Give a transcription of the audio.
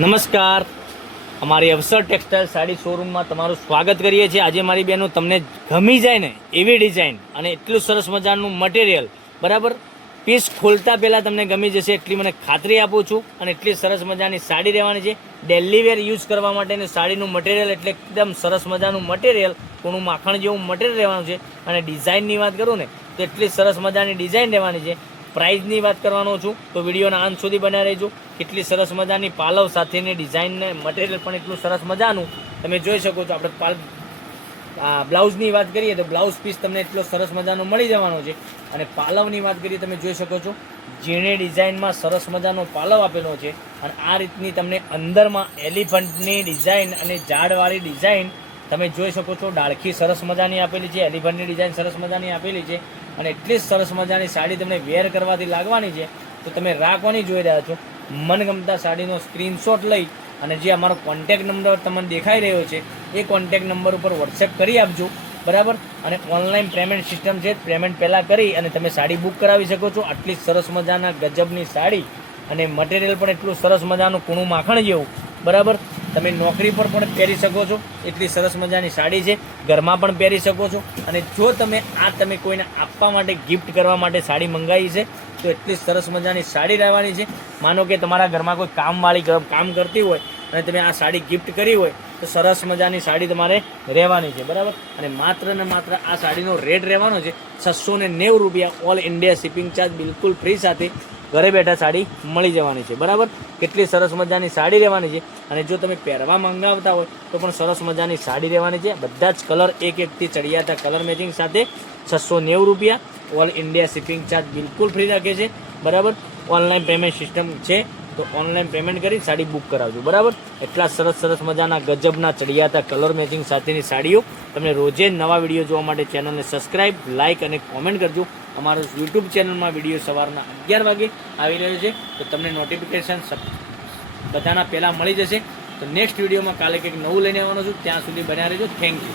નમસ્કાર, અમારી અવસર ટેક્સટાઇલ સાડી શોરૂમમાં તમારું સ્વાગત કરીએ છીએ. આજે મારી બહેનો તમને ગમી જાય ને એવી ડિઝાઇન અને એટલું સરસ મજાનું મટીરિયલ, બરાબર, પીસ ખોલતા પહેલાં તમને ગમી જશે એટલી મને ખાતરી આપું છું. અને એટલી સરસ મજાની સાડી રહેવાની છે. ડેલી વેર યુઝ કરવા માટેની સાડીનું મટીરિયલ એટલે એકદમ સરસ મજાનું મટીરિયલ, કોનું માખણ જેવું મટીરિયલ રહેવાનું છે. અને ડિઝાઇનની વાત કરું ને તો એટલી સરસ મજાની ડિઝાઇન રહેવાની છે. પ્રાઇઝની વાત કરવાનો છું તો વિડીયોના અંત સુધી બન્યા રહેજો. કેટલી સરસ મજાની પાલવ સાથેની ડિઝાઇન ને મટીરિયલ પણ એટલું સરસ મજાનું તમે જોઈ શકો છો. આપણે બ્લાઉઝની વાત કરીએ તો બ્લાઉઝ પીસ તમને એટલો સરસ મજાનો મળી જવાનો છે. અને પાલવની વાત કરીએ તમે જોઈ શકો છો, ઝીણી ડિઝાઇનમાં સરસ મજાનો પાલવ આપેલો છે. અને આ રીતની તમને અંદરમાં એલિફન્ટની ડિઝાઇન અને ઝાડવાળી ડિઝાઇન તમે જોઈ શકો છો. ડાળખી સરસ મજાની આપેલી છે, એલિફન્ટની ડિઝાઇન સરસ મજાની આપેલી છે. અને એટલી સરસ મજાની સાડી તમને વેર કરવાથી લાગવાની છે તો તમે રાખવાની જોઈ રહ્યા છો. મનગમતા સાડીનો સ્ક્રીનશોટ લઈ અને જે અમારો કોન્ટેક્ટ નંબર તમને દેખાઈ રહ્યો છે એ કોન્ટેક્ટ નંબર ઉપર વોટ્સએપ કરી આપજો, બરાબર. અને ઓનલાઈન પેમેન્ટ સિસ્ટમ છે, પેમેન્ટ પહેલાં કરી અને તમે સાડી બુક કરાવી શકો છો. આટલી સરસ મજાના ગજબની સાડી અને મટીરિયલ પણ એટલું સરસ મજાનું કૂણું માખણ જેવું, બરાબર. તમે નોકરી પર પણ પહેરી શકો છો એટલી સરસ મજાની સાડી છે. ઘરમાં પણ પહેરી શકો છો. અને જો તમે કોઈને આપવા માટે, ગિફ્ટ કરવા માટે સાડી મંગાવી છે તો એટલી સરસ મજાની સાડી રહેવાની છે. માનો કે તમારા ઘરમાં કોઈ કામવાળી કામ કરતી હોય અને તમે આ સાડી ગિફ્ટ કરી હોય તો સરસ મજાની સાડી તમારે રહેવાની છે, બરાબર. અને માત્ર ને માત્ર આ સાડીનો રેટ રહેવાનો છે 690 રૂપિયા. ઓલ ઇન્ડિયા શિપિંગ ચાર્જ બિલકુલ ફ્રી સાથે ઘરે બેઠા સાડી મળી જવાની છે, બરાબર. કેટલી સરસ મજાની સાડી રહેવાની છે. અને જો તમે પહેરવા મંગાવતા હોય તો પણ સરસ મજાની સાડી રહેવાની છે. બધા જ કલર એકથી ચડિયાતા કલર મેચિંગ સાથે 690 રૂપિયા. ઓલ ઇન્ડિયા શિપિંગ ચાર્જ બિલકુલ ફ્રી રાખે છે, બરાબર. ઓનલાઈન પેમેન્ટ સિસ્ટમ છે તો ઓનલાઈન પેમેન્ટ કરી સાડી બુક કરાવજો, બરાબર. એટલા સરસ મજાના ગજબના ચડિયાતા કલર મેચિંગ સાથેની સાડીઓ તમને રોજે નવા વિડીયો જોવા માટે ચેનલને સબસ્ક્રાઈબ, લાઇક અને કોમેન્ટ કરજો. અમારું યુટ્યુબ ચેનલમાં વિડીયો સવારના 11 વાગે આવી રહ્યો છે તો તમને નોટિફિકેશન બધાના પહેલાં મળી જશે. તો નેક્સ્ટ વિડીયોમાં કાલે કંઈક નવું લઈને આવવાનો છું. ત્યાં સુધી બન્યા રહેજો. Thank you.